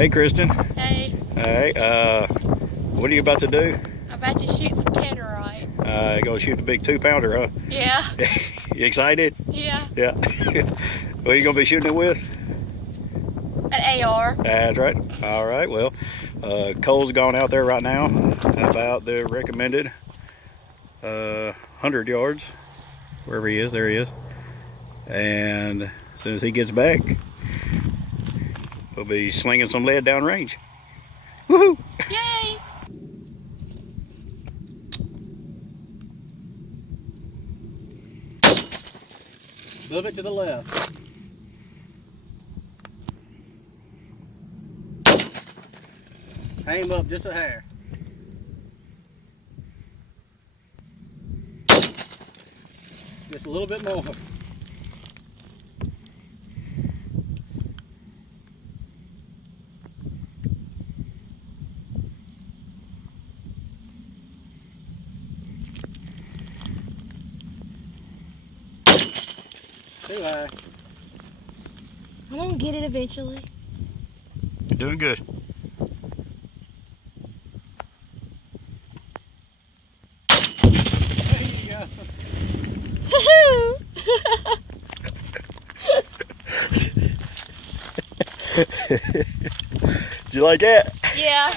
Hey, Kristen. Hey. Hey, what are you about to do? I'm about to shoot some Tannerite. You gonna shoot the big 2-pounder, huh? Yeah. You excited? Yeah. Yeah. What are you gonna be shooting it with? An AR. That's right. All right. Well, Cole's gone out there right now about the recommended 100 yards, wherever he is. There he is. And as soon as he gets back, we'll be slinging some lead down range. Woohoo! Yay! A little bit to the left. Aim up just a hair. Just a little bit more. Too high. I'm gonna get it eventually. You're doing good. There you go. Did you like that? Yeah.